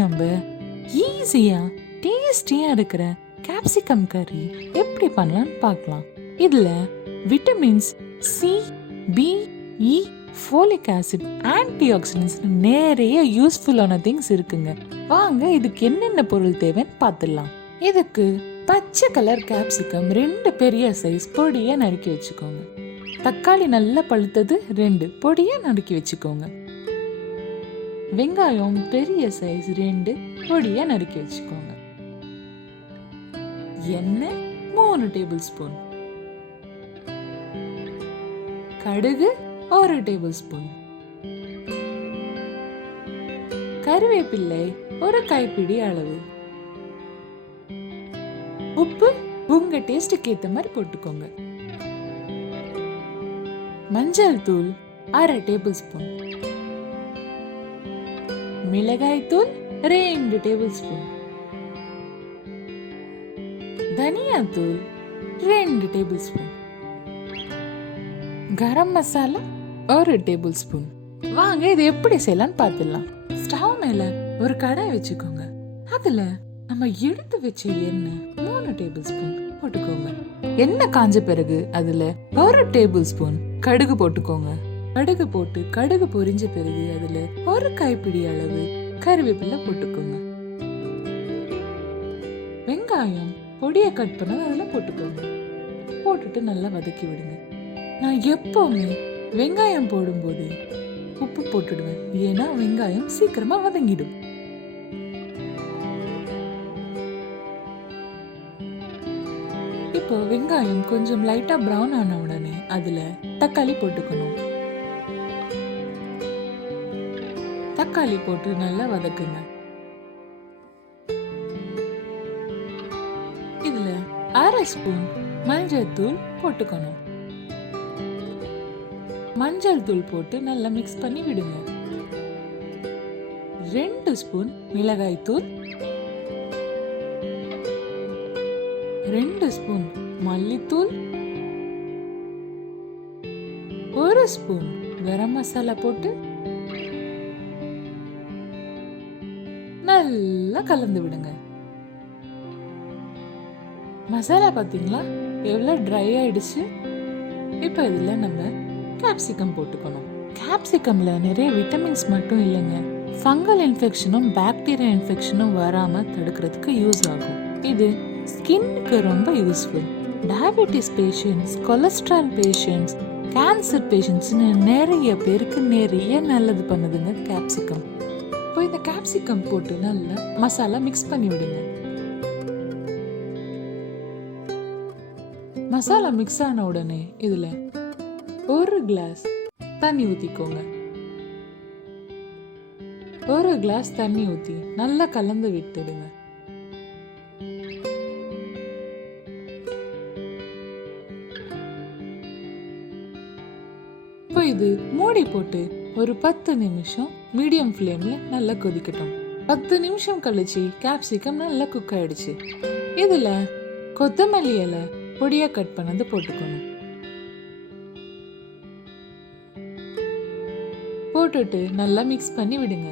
நம்ம ஈஸியா டேஸ்டியா இருக்கிற கேப்சிகம் கறி எப்படி பண்ணலாம்னு பார்க்கலாம். இதுல விட்டமின்ஸ் சி, பி, இ, ஃபோலிக் ஆசிட், ஆன்டி ஆக்சிடென்ட்ஸ் நிறைய யூஸ்ஃபுல்லான திங்ஸ் இருக்குங்க. வாங்க இதுக்கு என்னென்ன பொருள் தேவைன்னு பார்த்துடலாம். இதுக்கு பச்சை கலர் கேப்சிகம் 2 பெரிய சைஸ் பொடியா நறுக்கி வச்சுக்கோங்க. தக்காளி நல்லா பழுத்தது 2 பொடியா நறுக்கி வச்சுக்கோங்க. வெங்காயம் பெரிய சைஸ் 2 பொடியா நறுக்கி வச்சுக்கோங்க. எண்ணெய் 3 டேபிள் ஸ்பூன், கடுகு 1 டேபிள் ஸ்பூன், கருவேப்பிள்ளை 1 கைப்பிடி அளவு, உப்பு உங்க டேஸ்டுக்கு ஏத்த மாதிரி போட்டுக்கோங்க. மஞ்சள் தூள் 1/2 டேபிள் ஸ்பூன், மிளகாய் தூள் 2 டேபிள் ஸ்பூன், தனியா தூள் 2 table spoon, garam masala 1 table spoon. வாங்க இது எப்படி செய்யலாம்னு பார்த்துடலாம். ஸ்டவ் மேல ஒரு கடாய் வச்சுக்கோங்க. அதுல நம்ம எடுத்து வச்ச எண்ணெய் 3 டேபிள் ஸ்பூன் போட்டுக்கோங்க. எண்ணெய் காஞ்ச பிறகு அதுல 1 டேபிள் ஸ்பூன் கடுகு போட்டுக்கோங்க. கடுகு போட்டு கடுகு பொரிஞ்ச பிறகு அதுல 1 கைப்பிடி அளவு கருவேப்பிலை போட்டுக்கோங்க. வெங்காயம் பொடியை கட் பண்ண அதுல போட்டுக்கோங்க. போட்டுட்டு நல்லா வதக்கி விடுங்க. நான் எப்பவுமே வெங்காயம் போடும்போது உப்பு போட்டுடுவேன், ஏன்னா வெங்காயம் சீக்கிரமா வதங்கிடும். இப்போ வெங்காயம் கொஞ்சம் லைட்டா பிரவுன் ஆன உடனே அதுல தக்காளி போட்டுக்கணும். தக்காளி போட்டு நல்லா வதக்குங்க. இதுல 1/2 ஸ்பூன் மஞ்சள் தூள் போட்டுக்கணும். மஞ்சள் தூள் போட்டு நல்லா மிக்ஸ் பண்ணி விடுங்க. 2 ஸ்பூன் மிளகாய் தூள், 2 ஸ்பூன் மல்லித்தூள், 1 ஸ்பூன் கரம் மசாலா போட்டு நல்லா கலந்து விடுங்க. மசாலா பாத்தீங்களா எவ்வளவு ட்ரை ஆயிடுச்சு. இப்போ இதுல நம்ம கேப்சிகம் போட்டுக்கணும். கேப்சிகம்ல நிறைய விட்டமின்ஸ் மட்டும் இல்லைங்க, ஃபங்கல் இன்ஃபெக்ஷனும் பாக்டீரியா இன்ஃபெக்ஷனும் வராம தடுக்கிறதுக்கு யூஸ் ஆகும். இது ஸ்கின்னுக்கு ரொம்ப useful. Diabetes patients, cholesterol patients, cancer பேஷண்ட்ஸ்னு நிறைய பேருக்கு நிறைய நல்லது பண்ணுதுங்க கேப்சிகம். இப்போ இந்த கேப்சிகம் போட்டு நல்லா மசாலா மிக்ஸ் பண்ணி விடுங்க. மசாலா மிக்ஸ் ஆன உடனே இதுல 1 கிளாஸ் தண்ணி ஊத்திக்கோங்க. 1 கிளாஸ் தண்ணி ஊத்தி நல்லா கலந்து விட்டுடுங்க. இப்போ இது மூடி போட்டு ஒரு 10 நிமிஷம் மீடியம் ஃப்ளேம்ல நல்லா கொதிக்கட்டும். 10 நிமிஷம் கழிச்சு கேப்சிகம் நல்லா குக் ஆயிடுச்சு. இதுல கொத்தமல்லி இலை பொடியா கட் பண்ணது போட்டுக்கணும். போட்டுட்டு நல்லா மிக்ஸ் பண்ணி விடுங்க.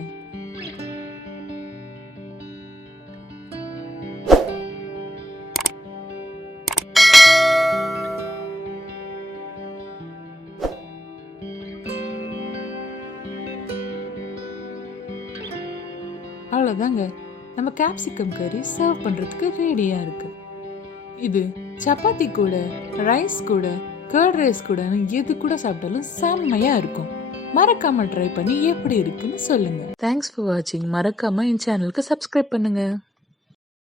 அவ்வளவுதாங்க, நம்ம கேப்சிகம் கறி சர்வ் பண்றதுக்கு ரெடியா இருக்கு. இது சப்பாத்தி கூட, ரைஸ் கூட, கர்ட் ரைஸ் கூட எது கூட சாப்பிட்டாலும் செம்மையா இருக்கும். மறக்காம ட்ரை பண்ணி எப்படி இருக்குன்னு சொல்லுங்க. தேங்க்ஸ் ஃபார் வாட்சிங். மறக்காம என் சேனலுக்கு சப்ஸ்கிரைப் பண்ணுங்க.